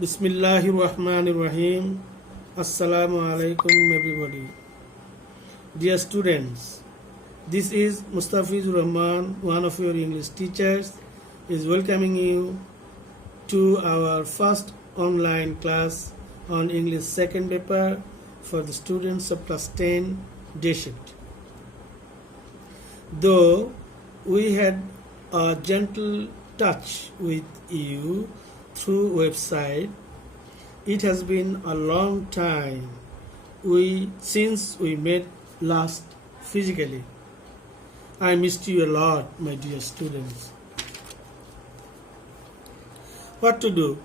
Bismillahirrahmanirrahim. Assalamu alaikum, everybody. Dear students, this is Mustafizur Rahman, one of your English teachers, is welcoming you to our first online class on English second paper for the students of class 10 day shift. Though we had a gentle touch with you through website, it has been a long time since we met last physically. I missed you a lot, my dear students. What to do?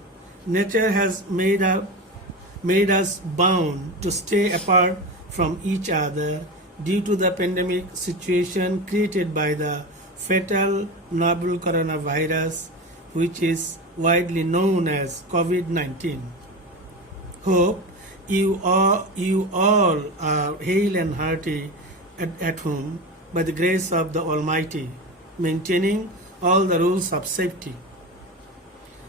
Nature has made us bound to stay apart from each other due to the pandemic situation created by the fatal novel coronavirus, which is widely known as COVID-19. Hope you all are hale and hearty at home by the grace of the Almighty, maintaining all the rules of safety.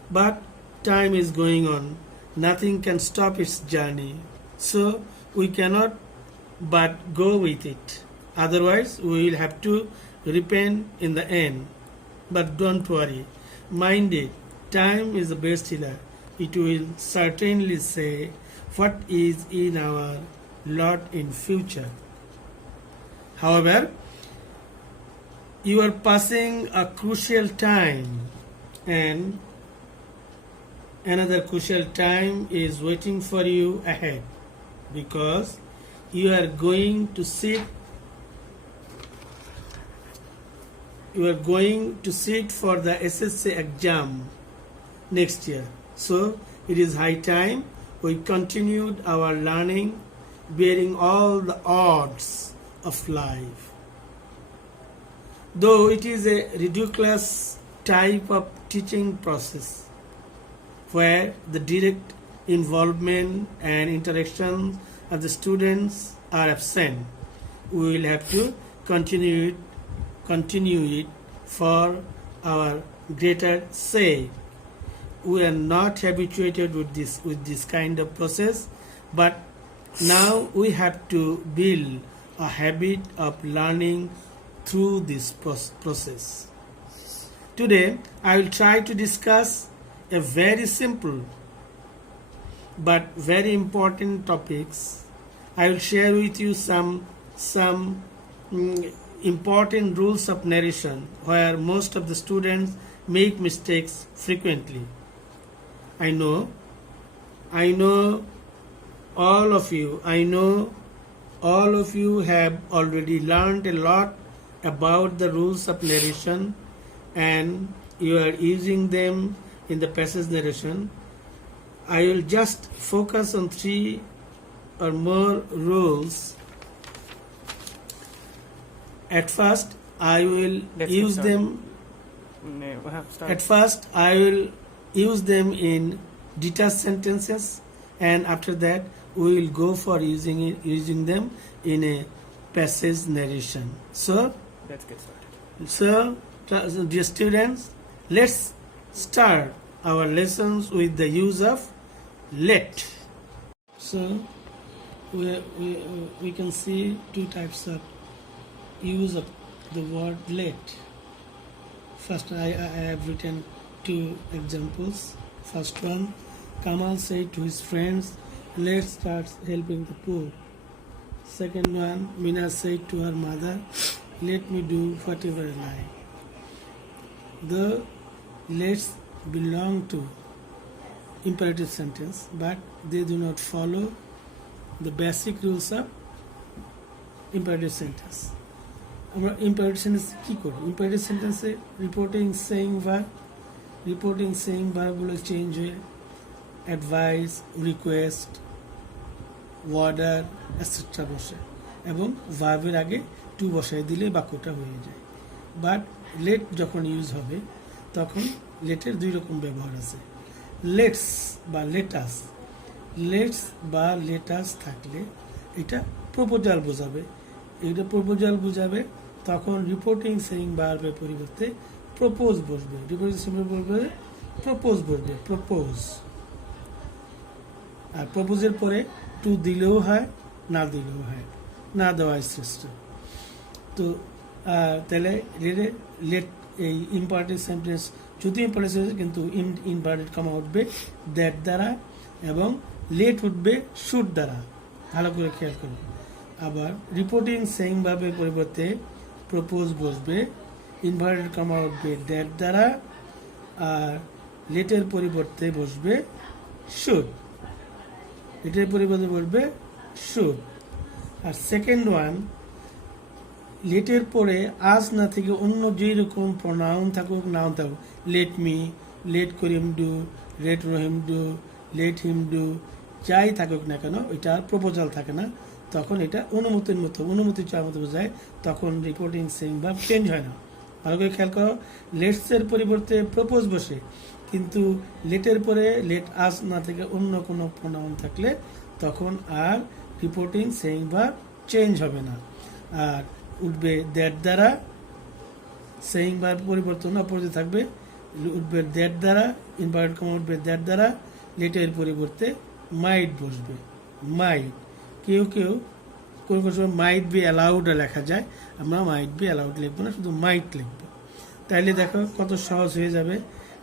But time is going on. Nothing can stop its journey. So we cannot but go with it. Otherwise, we will have to repent in the end. But don't worry. Mind it. Time is the best healer. It will certainly say what is in our lot in future. However, you are passing a crucial time, and another crucial time is waiting for you ahead, because you are going to sit for the SSC exam next year. So it is high time we continued our learning, bearing all the odds of life. Though it is a ridiculous type of teaching process where the direct involvement and interaction of the students are absent, we will have to continue it for our greater sake. We are not habituated with this kind of process, but now we have to build a habit of learning through this process. Today, I will try to discuss a very simple but very important topics. I will share with you some important rules of narration where most of the students make mistakes frequently. I know all of you have already learned a lot about the rules of narration, and you are using them in the passage narration. I will just focus on 3 or more rules. At first, I will use them in detached sentences, and after that we will go for using them in a passage narration. So let's get started. So, dear students, let's start our lessons with the use of let. So we can see 2 types of use of the word let. First, I have written 2 examples. First one, Kamal said to his friends, let's start helping the poor. Second one, Mina said to her mother, let me do whatever I like. The let's belong to imperative sentence, but they do not follow the basic rules of imperative sentence. আমরা imperative sentence কি করি? imperative sentence reporting saying verb গুলো change হয়ে advice, request, order etcetera বসে, এবং ভার্বের আগে two বসাই দিলে বাক্যটা হয়ে যায়। বাট লেট যখন ইউজ হবে তখন লেটের 2 রকম ব্যবহার আছে। লেটস বা লেটাস থাকলে এটা প্রপোজাল বোঝাবে। এটা প্রপোজাল বোঝাবে তখন রিপোর্টিং সেইং ভার্বের পরিবর্তে প্রপোজ বসবে। রিপোর্টিং সেইং বলবে প্রপোজ বসবে, প্রপোজ। আর প্রপোজের পরে টু দিলেও হয়, না দিলেও হয়, না দেওয়াই শ্রেষ্ঠ। তো তাহলে লেট এই ইম্পারেটিভ সেন্টেন্স যদি ইম্পারেটিভ কিন্তু ইনভার্টেড কমা উঠবে দ্যাট দ্বারা এবং লেট উঠবে শুড দ্বারা, ভালো করে খেয়াল করুন। আবার রিপোর্টিং সেইং ভাবে পরিবর্তে প্রপোজ বসবে, ইনভার্টেড কমা উঠবে দ্যাট দ্বারা, আর লেটের পরিবর্তে বসবে শুড, লেটের পরিবর্তে বসবে শুড। আর সেকেন্ড ওয়ান, লেটের পরে আজ না থেকে অন্য যেই রকম প্রনাউন থাকুক নাউন থাকুক, let me, let Karim do, let Rahim do, let him do, যাই থাকুক না কেন এটা প্রপোজাল থাকে না, তখন এটা অনুমতির মতো, অনুমতি চাওয়ার মতো বোঝায়, তখন রিপোর্টিং সেইং ভাব চেঞ্জ হয় না। ভালো করে খেয়াল করো, লেটসের পরিবর্তে প্রপোজ বসে, কিন্তু লেটের পরে লেট আজ না থেকে অন্য কোনো প্রনাউন থাকলে তখন আর রিপোর্টিং সেইং ভাব চেঞ্জ হবে না, আর উঠবে দ্যাট দ্বারা, সেইং ভাব পরিবর্তন অপরিবর্তিত থাকবে, উঠবে দ্যাট দ্বারা, ইনভার্টেড কমা উঠবে দ্যাট দ্বারা, লেটের পরিবর্তে মাইট বসবে, মাইট। কেউ কেউ কোনো কোনো সময় মাইট বি অ্যালাউড লেখা যায়, আমরা মাইট বি অ্যালাউড লিখবো না, শুধু মাইট লিখবো। তাইলে দেখো কত সহজ হয়ে যাবে।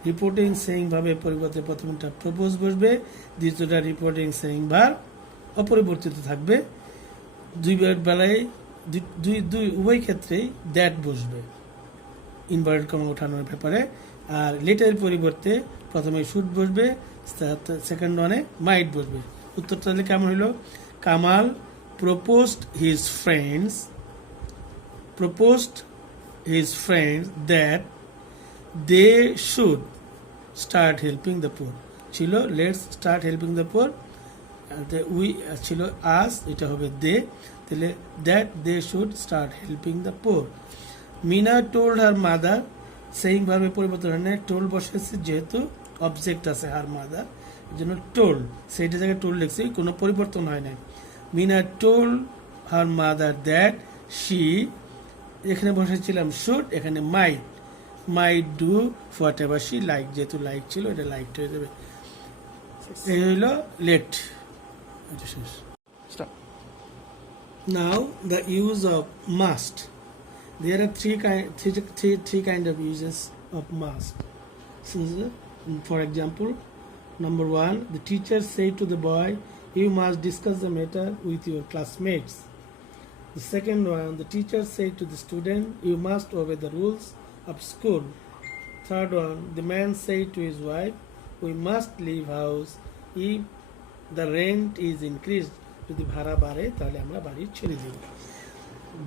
রিপোর্টিং সেইং ভাবের পরিবর্তে প্রথমটা প্রপোজ বসবে, দ্বিতীয়টা রিপোর্টিং সেইং ভাব অপরিবর্তিত থাকবে, দুই বেলায় দুই উভয় ক্ষেত্রেই দ্যাট বসবে ইনভার্টেড কমা ওঠানোর ব্যাপারে, আর লেটের পরিবর্তে প্রথমে শুড বসবে, সেকেন্ড ওয়ানে মাইট বসবে। উত্তরটা তাহলে কেমন হলো? Kamal proposed his friends that they should start helping the poor ছিল let's start helping the poor, we ছিল us, এটা হবে they, তাহলে that they should start helping the poor. Mina told her mother, saying ভাবে পরিবর্তন হয় না, টোল্ড বসেছে যেহেতু অবজেক্ট আছে হার মাদার, এই জন্য টোল্ড, সেইটা জায়গায় টোল্ড লিখছি, কোনো পরিবর্তন হয় না। Mina told her mother that she, এখানে বসেছিলাম শুড, এখানে might do whatever she like, যেহেতু লাইক ছিল এটা লাইক হয়ে যাবে। এই হইল late. Now the use of must. There are three kind of uses of must. For example, number one, the teacher said to the boy, you must discuss the matter with your classmates. The second one, the teacher said to the student, you must obey the rules of school. Third one, the man said to his wife, we must leave house if the rent is increased. যদি ভাড়া বাড়ে তাহলে আমরা বাড়ি ছেড়ে দেব।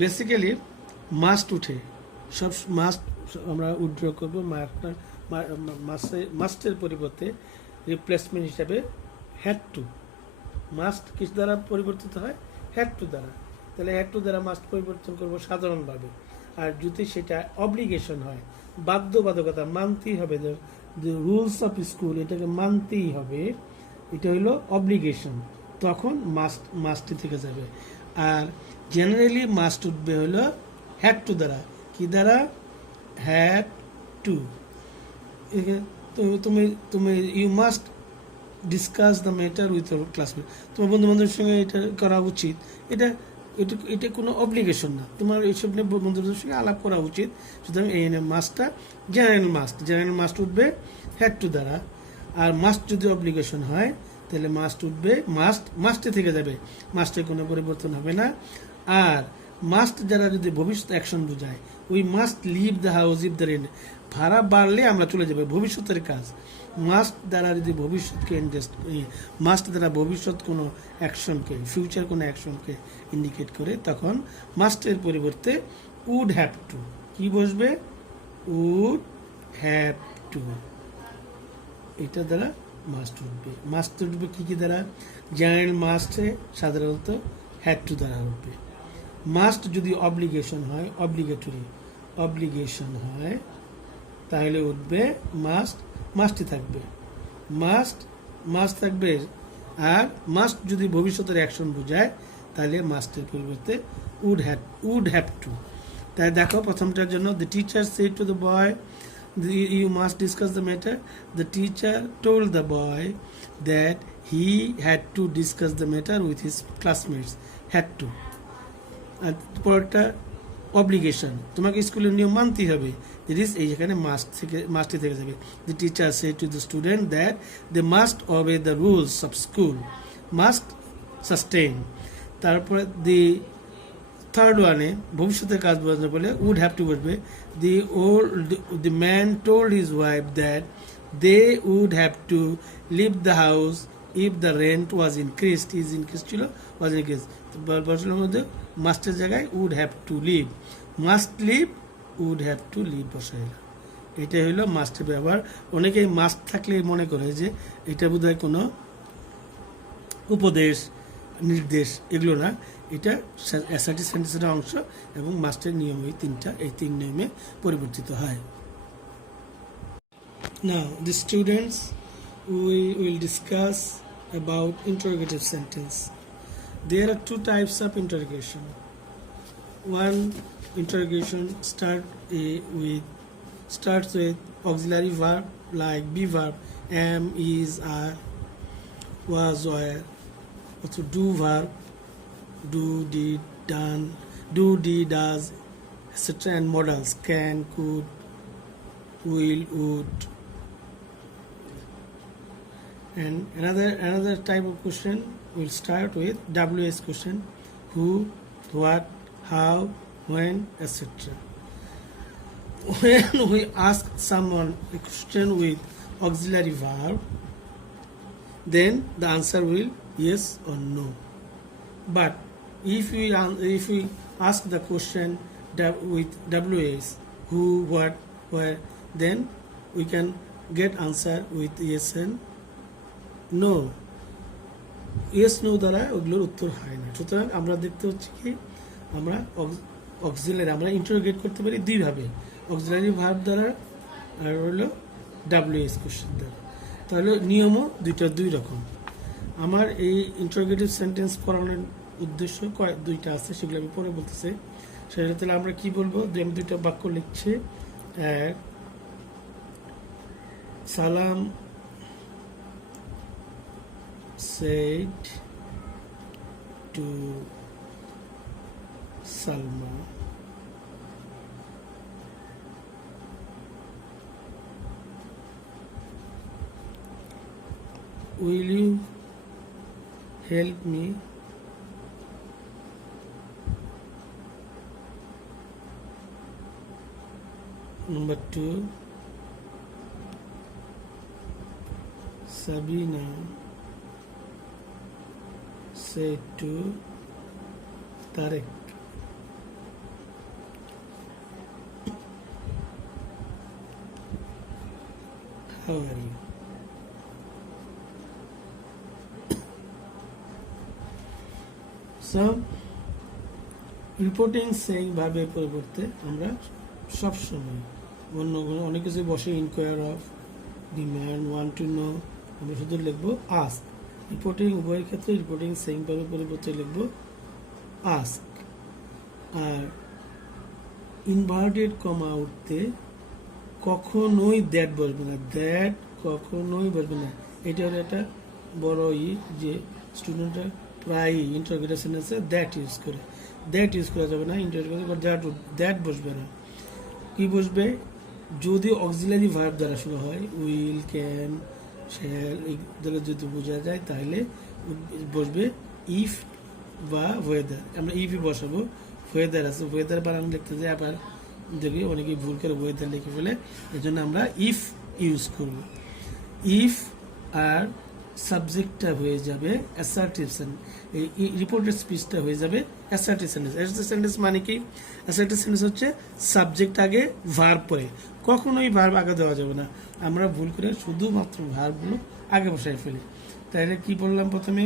Basically must উঠে, সব must আমরা উইথড্র করবো, মাস্টের পরিবর্তে রিপ্লেসমেন্ট হিসাবে হ্যাড টু। মাস্ট কিস দ্বারা পরিবর্তিত হয়? হ্যাড টু দ্বারা। তাহলে হ্যাড টু দ্বারা মাস্ট পরিবর্তন করব সাধারণভাবে। আর যদি সেটা অব্লিগেশন হয়, বাধ্যবাধকতা, মানতেই হবে, রুলস অফ স্কুল, এটাকে মানতেই হবে, এটা হইল অব্লিগেশন, তখন মাস্টই থেকে যাবে। আর জেনারেলি মাস্ট উঠবে হলো হ্যাড টু দ্বারা। কি দ্বারা? Had to. তুমি you must discuss the matter with our classmate, তোমার বন্ধু বান্ধবের সঙ্গে এটা করা উচিত, এটা কোনো অব্লিগেশন না, তোমার এইসব নিয়ে বন্ধুদের সঙ্গে আলাপ করা উচিত। সুতরাং এই মাস্টটা জেনারেল মাস্ট উঠবে হ্যাড টু দ্বারা। আর মাস্ট যদি অব্লিগেশন হয় তাহলে মাস্ট উঠবে মাস্টে থেকে যাবে, মাস্টে কোনো পরিবর্তন হবে না। আর মাস্ট যারা যদি ভবিষ্যৎ অ্যাকশন বোঝায়, we must leave the house if the rent, ভাড়া বাড়লে আমরা চলে যাবো, ভবিষ্যতের কাজ। মাস্ট দ্বারা যদি ভবিষ্যৎকে মাস্ট দ্বারা ভবিষ্যৎ কোনো অ্যাকশনকে, ফিউচার কোনো অ্যাকশনকে ইন্ডিকেট করে, তখন মাস্টের পরিবর্তে উড হ্যাভ টু কি বসবে? উড হ্যাভ টু, এটা দ্বারা মাস্ট উঠবে। মাস্ট উঠবে কি দ্বারা? জেনারেল মাস্টে সাধারণত হ্যাড টু দ্বারা উঠবে। মাস্ট যদি অব্লিগেশন হয়, অব্লিগেশন হয়, তাহলে উঠবে মাস্টই থাকবে, মাস্ট থাকবে। আর মাস্ট যদি ভবিষ্যতের অ্যাকশন বোঝায় তাহলে মাস্টের পরিবর্তে উড হ্যাভ টু। তাই দেখো প্রথমটার জন্য, the teacher said to the boy, You must discuss the matter. The teacher told the boy that he had to discuss the matter with his classmates. Had to. আর পরেরটা obligation, তোমাকে স্কুলের নিয়ম মানতেই হবে। ইট ইজ এইখানে মাস্টই থেকে যাবে। The teacher said to the student that they must obey the rules of school, must sustain. তারপরে দি থার্ড ওয়ানে ভবিষ্যতের কাজ বোঝানো বলে উড হ্যাভ টু বসবে। The man told his wife that they would have to leave the house if the rent was increased. Is increase ছিল, was increase, বসলের মধ্যে মাস্টের জায়গায় would have to leave, must leave would have to leave বসাইল। এটাই হইল মাস্টের ব্যবহার। অনেকেই মাস্ট থাকলে মনে করে যে এটা বোধহয় কোনো উপদেশ, নির্দেশ, এগুলো না, এটা অ্যাসার্টিভ সেন্টেন্সের অংশ এবং মাস্টের নিয়ম এই তিন নিয়মে পরিবর্তিত হয়। Now the students, we will discuss about interrogative sentence. There are two types of interrogation. One interrogation starts with auxiliary verb like be verb, am, is, are, was, were. Also do verb, do, did, done, do, did, does, etc. and modals can, could, will, would. And another type of question will start with WS question: who, what, how, when, etc. When we ask someone a question with auxiliary verb, then the answer will yes or no. But if we ask the question with WS, who, what, where, then we can get answer with yes and no. Yes no দ্বারা ওগুলোর উত্তর হয় না। সুতরাং আমরা দেখতে হচ্ছে কি, আমরা অক্সিলারি আমরা ইন্টারোগেট করতে পারি দুইভাবে, অক্সিলারি ভার্ব দ্বারা আর হলো WS কোশ্চেন দ্বারা। তাহলে নিয়মও দুই রকম। আমার এই ইন্টারোগেটিভ সেন্টেন্স পড়ানোর উদ্দেশ্য দুইটা আছে, সেগুলো আমি পরে বলতেছি। সেটা তাহলে আমরা কি বলবো, আমি দুইটা বাক্য লিখছি। এক, সালাম said to Salma, will you help me number 2, Sabina said to Tarek, how are you? So reporting saying ভার্বের পরিবর্তে আমরা সবসময় অনেক কিছু বসে inquire of, demand, want to know, আমরা শুধু লিখবো আস্ক। রিপোর্টিং উভয়ের ক্ষেত্রে রিপোর্টিং সেইং ভার্বের পরিবর্তে লিখবো আস্ক। আর ইনভার্টেড কমা উঠতে কখনোই দ্যাট বসবে না, দ্যাট কখনোই বসবে না। এটা হলো একটা বড় যে স্টুডেন্টরা প্রায় ইন্টারোগেটিভ সেন্টেন্সে দ্যাট ইউজ করে, দ্যাট ইউজ করা যাবে না। ইন্টারোগেটিভ দ্যাট বসবে না। কি বসবে, যদি অক্সিলারি ভার্ব দ্বারা শুরু হয়, উইল, ক্যান, শ্যাল, এই দ্বারা যদি বোঝা যায় তাহলে বসবে ইফ বা ওয়েদার। আমরা ইফই বসাবো, ওয়েদার আছে, ওয়েদার বানানো লিখতে যাই আবার দেখি অনেকেই ভুল করে ওয়েদার লিখে ফেলে, এই জন্য আমরা ইফ ইউজ করব। ইফ আর সাবজেক্টটা হয়ে যাবে অ্যাসার্টিভ সেন্টেন্স, এই রিপোর্টেড স্পিচটা হয়ে যাবে অ্যাসার্টিভ সেন্টেন্স। অ্যাসার্টিভ সেন্টেন্স মানে কি, অ্যাসার্টিভ সেন্টেন্স হচ্ছে সাবজেক্ট আগে ভার্ব পরে, কখনোই ভার্ব আগে দেওয়া যাবে না। আমরা ভুল করে শুধুমাত্র ভার্বগুলো আগে বসাই ফেলি। তাহলে কি বললাম, প্রথমে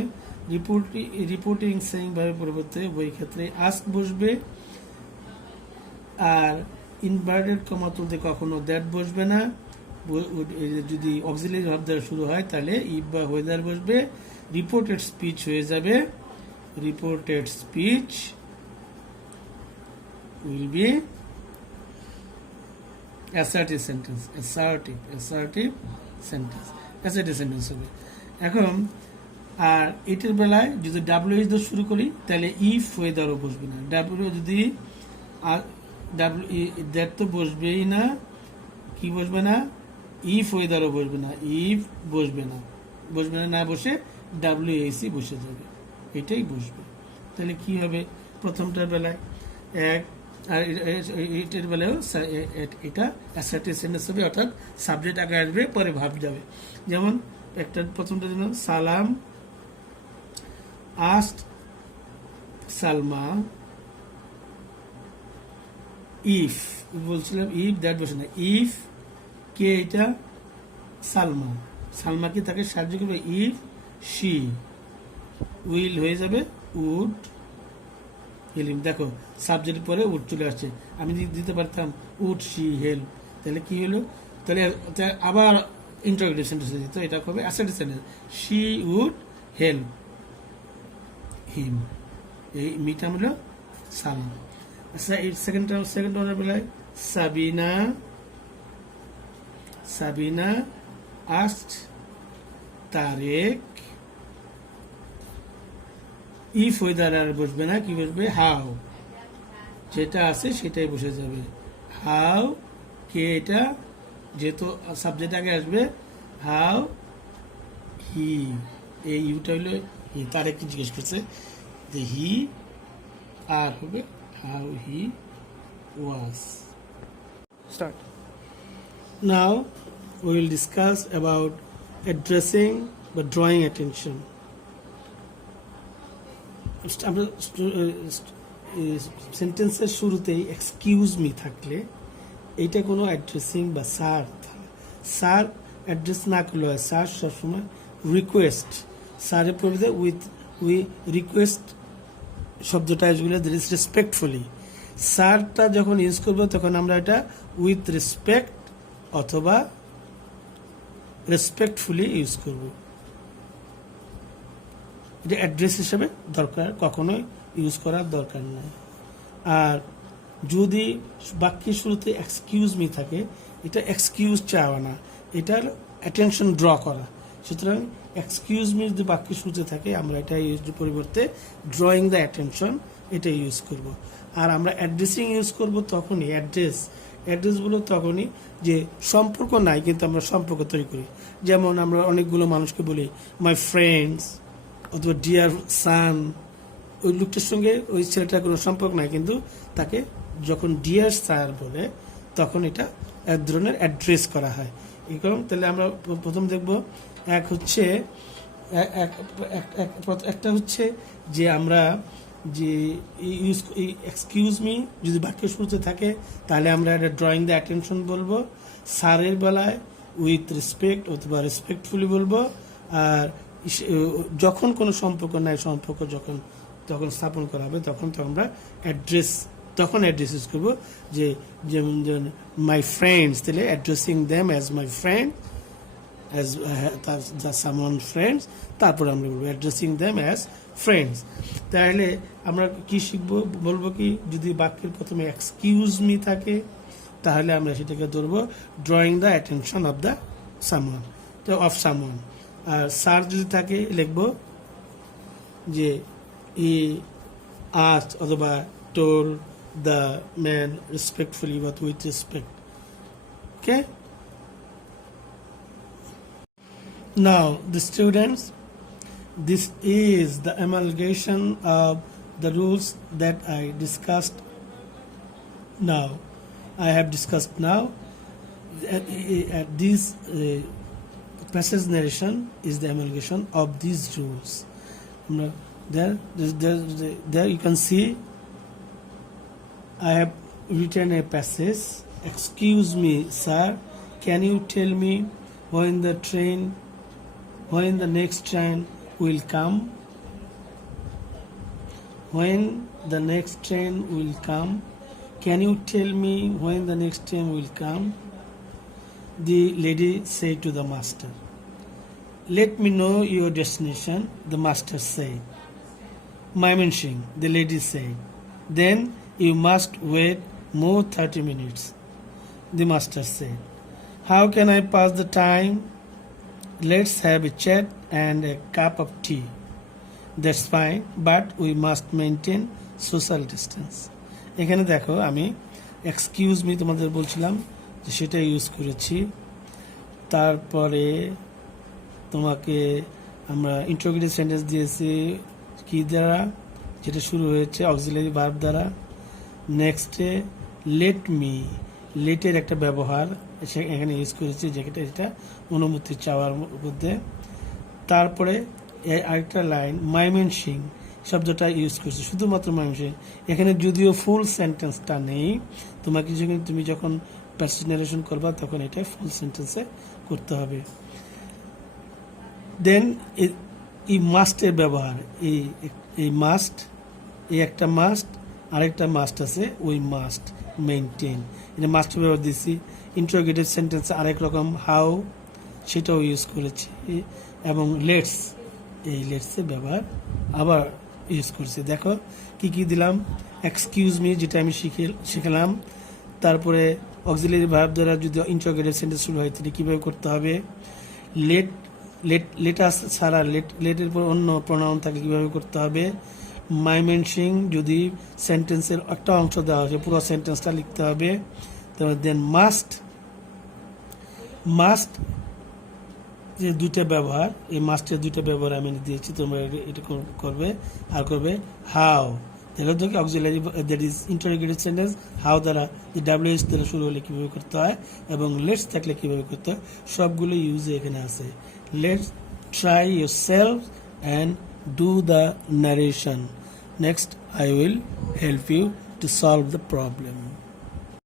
রিপোর্টিং সেইং ভার্বের পরিবর্তে ওই ক্ষেত্রে আস্ক বসবে, আর ইনভার্টেড কমা তুলতে কখনো দ্যাট বসবে না। যদি অক্সিলারি ভার্ব দ্বারা শুরু হয় তাহলে ইফ বা ওয়েদার বসবে। রিপোর্টেড স্পিচ হয়ে যাবে, reported speech will be assertive sentence, assertive sentence হবে। এখন আর এটার বেলায় যদি ডাব্লিউ দিয়ে শুরু করি তাহলে ইফ ওয়েদারও বসবে না। ডাব্লিউ যদি দ্যাট তো বসবেই না, কি বসবে না, ইফ ওয়েদারও বসবে না, ইফ বসবে না, না বসে ডাব্লিউএসি বসে যাবে, এটাই বসবে। তাহলে কি হবে প্রথমটার বেলায় এক, আর এটার বেলায়ও এটা অ্যাসার্টিভ সেন্টেন্স হবে, অর্থাৎ সাবজেক্ট আগে আসবে পরে ভাব যাবে। যেমন একটা প্রথমটা জন্য সালাম আস্ট সালমা ইফ, বলছিলাম ইফ দ্যাট বসে না, ইফ কে এটা সালমা, সালমা কি তাকে সাহায্য করবে, ইফ শি উইল হয়ে যাবে উড হেল্প। দেখো সাবজেক্টের পরে উড চলে আসছে, আমি দিতে পারতাম উড শি হেল্প, তাহলে কি হলো, তাহলে আবার ইন্টারোগেটিভ সেন্টেন্স হয়ে যেত, এটা হবে assertive sentence, she would help him, এই মিটা হলো সালাম। আচ্ছা এই সেকেন্ড রাউন্ডের বেলায় Sabina asked Tarek, if whether আর বসবে না, কি বসবে, হাউ, যেটা আছে সেটাই বসে যাবে, হাউ কে এটা যেহেতু সাবজেক্ট আগে আসবে, হাউ হি, এই ইউটা হইলো হি, তারেক কি জিজ্ঞেস করছে যে হি, আর হবে how he was. Start. Now we will discuss about addressing the drawing attention. আমরা সেন্টেন্সের শুরুতেই এক্সকিউজ মি থাকলে এইটা কোনো অ্যাড্রেসিং বা স্যার অ্যাড্রেস না করলে হয়, স্যার সবসময় রিকোয়েস্ট, স্যারের পরিবর্তে উই রিকোয়েস্ট শব্দটা আসলে রেসপেক্টফুলি, স্যারটা যখন ইউজ করবো তখন আমরা এটা উইথ রেসপেক্ট অথবা রেসপেক্টফুলি ইউজ করব, এটা অ্যাড্রেস হিসেবে দরকার, কখনোই ইউজ করার দরকার নাই। আর যদি বাক্যের শুরুতে এক্সকিউজ মি থাকে, এটা এক্সকিউজ চাওয়া না, এটার অ্যাটেনশন ড্র করা, সুতরাং এক্সকিউজ মি যদি বাক্যের শুরুতে থাকে আমরা এটা ইউজ পরিবর্তে ড্রয়িং দ্য অ্যাটেনশন এটা ইউজ করব। আর আমরা অ্যাড্রেসিং ইউজ করব তখনই, অ্যাড্রেসগুলো তখনই যে সম্পর্ক নাই কিন্তু আমরা সম্পর্ক তৈরি করি। যেমন আমরা অনেকগুলো মানুষকে বলি মাই ফ্রেন্ডস অথবা ডিয়ার সান, ওই লোকটার সঙ্গে ওই ছেলেটার কোনো সম্পর্ক নাই, কিন্তু তাকে যখন ডিয়ার স্যার বলে তখন এটা এক ধরনের অ্যাড্রেস করা হয়। এরকম তাহলে আমরা প্রথম দেখব, এক হচ্ছে একটা হচ্ছে যে আমরা যে এক্সকিউজ মি যদি বাক্যের শুরুতে থাকে তাহলে আমরা এটা ড্রয়িং দ্য অ্যাটেনশন বলবো, স্যারের বেলায় উইথ রেসপেক্ট অথবা রেসপেক্টফুলি বলবো। আর যখন কোনো সম্পর্ক নাই, সম্পর্ক যখন স্থাপন করা হবে তখন তো আমরা অ্যাড্রেস ইউজ করবো, যে যেমন মাই ফ্রেন্ডস, তাহলে addressing them as my friend, as someone friends, তারপর আমরা বলবো অ্যাড্রেসিং দেম অ্যাজ ফ্রেন্ডস। তাহলে আমরা কি শিখবো, বলবো কি যদি বাক্যের প্রথমে এক্সকিউজ মি থাকে তাহলে আমরা সেটাকে ধরবো drawing the attention of the someone, of someone. আর স্যার যদি থাকে লিখবো যে ই আস্কড অথবা told the man respectfully but with respect. Okay, now the students, this is the amalgamation of the rules that I discussed now. I have discussed now. This passage narration is the amalgamation of these rules. There you can see I have written a passage. Excuse me, sir. Can you tell me when the next train will come? When the next train will come? Can you tell me when the next train will come? The lady said to the master. Let me know your destination, the master said. Mymensingh, the lady said. Then you must wait more 30 minutes. the master said. How can I pass the time? Let's have a chat and a cup of tea. That's fine, but we must maintain social distance. এখানে দেখো আমি excuse me তোমাদের বলছিলাম যে সেটা use করেছি। তারপরে তোমাকে আমরা ইন্টারোগেটিভ সেন্টেন্স দিয়েছি কি দ্বারা, যেটা শুরু হয়েছে অক্সিলারি ভার্ব দ্বারা। নেক্সটে লেট মি, লেটের একটা ব্যবহার এখানে ইউজ করেছি, যেটা এটা অনুমতি চাওয়ার মধ্যে। তারপরে আরেকটা লাইন মাইমেনসিং শব্দটা ইউজ করছি, শুধুমাত্র মাইমেনসিং। এখানে যদিও ফুল সেন্টেন্সটা নেই, তুমি যখন প্যাসেজ নারেশন করবা তখন এটা ফুল সেন্টেন্সে করতে হবে। দেন এই মাস্টের ব্যবহার, এই মাস্ট, এই একটা মাস্ট, আরেকটা মাস্ট আছে, ওই মাস্ট মেনটেন, এটা মাস্টের ব্যবহার দিচ্ছি। ইন্টারোগেটিভ সেন্টেন্সে আরেক রকম হাউ, সেটাও ইউজ করেছি। এবং লেটস, এই লেটসের ব্যবহার আবার ইউজ করছি। দেখো কি কি দিলাম, এক্সকিউজ মি যেটা আমি শিখলাম। তারপরে অক্সিলারি ভার্ব দ্বারা যদি ইন্টারোগেটিভ সেন্টেন্স শুরু হয় তাহলে কীভাবে করতে হবে। লেটাস ছাড়া লেটের পর অন্য প্রোনাউন থাকলে কীভাবে করতে হবে। মাইমেনসিং যদি সেন্টেন্সের একটা অংশ দেওয়া হয়েছে পুরো সেন্টেন্সটা লিখতে হবে। তারপরে দেন মাস্ট যে দুইটা ব্যবহার, এই মাস্টের দুইটা ব্যবহার আমি দিয়েছি, তোমরা এটা করবে। আর করবে হাউ, তাহলে দেখো auxiliary that is interrogative sentence, how দ্বারা WH দ্বারা শুরু হলে কীভাবে করতে হয় এবং লেটস থাকলে কীভাবে করতে হয়, সবগুলো ইউজে এখানে আছে। Let's try your self and do the narration. Next I will help you to solve the problem.